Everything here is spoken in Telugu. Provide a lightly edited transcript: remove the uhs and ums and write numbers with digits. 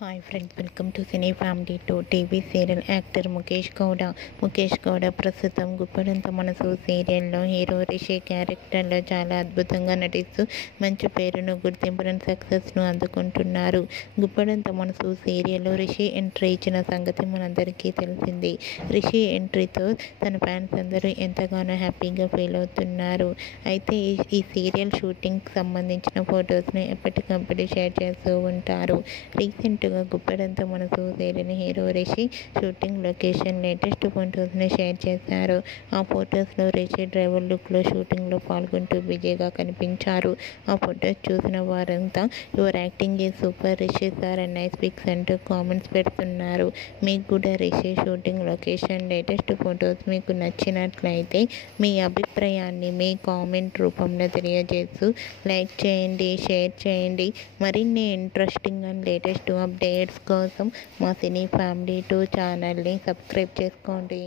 Hi friends, welcome to cine family two. TV serial actor Mukesh Gowda ప్రస్తుతం గుప్పడంత మనసు సీరియల్లో హీరో రిషి క్యారెక్టర్లో చాలా అద్భుతంగా నటిస్తూ మంచి పేరును, గుర్తింపును, సక్సెస్ను అందుకుంటున్నారు. గుప్పడంత మనసు సీరియల్లో రిషి ఎంట్రీ ఇచ్చిన సంగతి మనందరికీ తెలిసింది. రిషి ఎంట్రీతో తన ఫ్యాన్స్ అందరూ ఎంతగానో హ్యాపీగా ఫీల్ అవుతున్నారు. అయితే ఈ సీరియల్ షూటింగ్కి సంబంధించిన ఫొటోస్ని ఎప్పటికప్పుడు షేర్ చేస్తూ ఉంటారు. రీసెంట్గా గుప్పెడంత మనసు serial hero Rishi shooting location latest ఫొటోస్ని షేర్ చేశారు. ఆ ఫొటోస్లో రిషి డ్రైవర్ లుక్లో షూటింగ్లో పాల్గొంటూ బిజీగా కనిపించారు. ఆ ఫొటోస్ చూసిన వారంతా your acting is super Rishi sir and nice pics అంటూ కామెంట్స్ పెడుతున్నారు. మీకు కూడా Rishi shooting location latest photos మీకు నచ్చినట్లయితే మీ అభిప్రాయాన్ని మీ కామెంట్ రూపంలో తెలియజేస్తూ లైక్ చేయండి, షేర్ చేయండి. మరిన్ని ఇంట్రెస్టింగ్ అండ్ లేటెస్ట్ అప్డేట్స్ కోసం మా సినీ ఫ్యామిలీ 2 ఛానల్ని సబ్స్క్రైబ్ చేసుకోండి.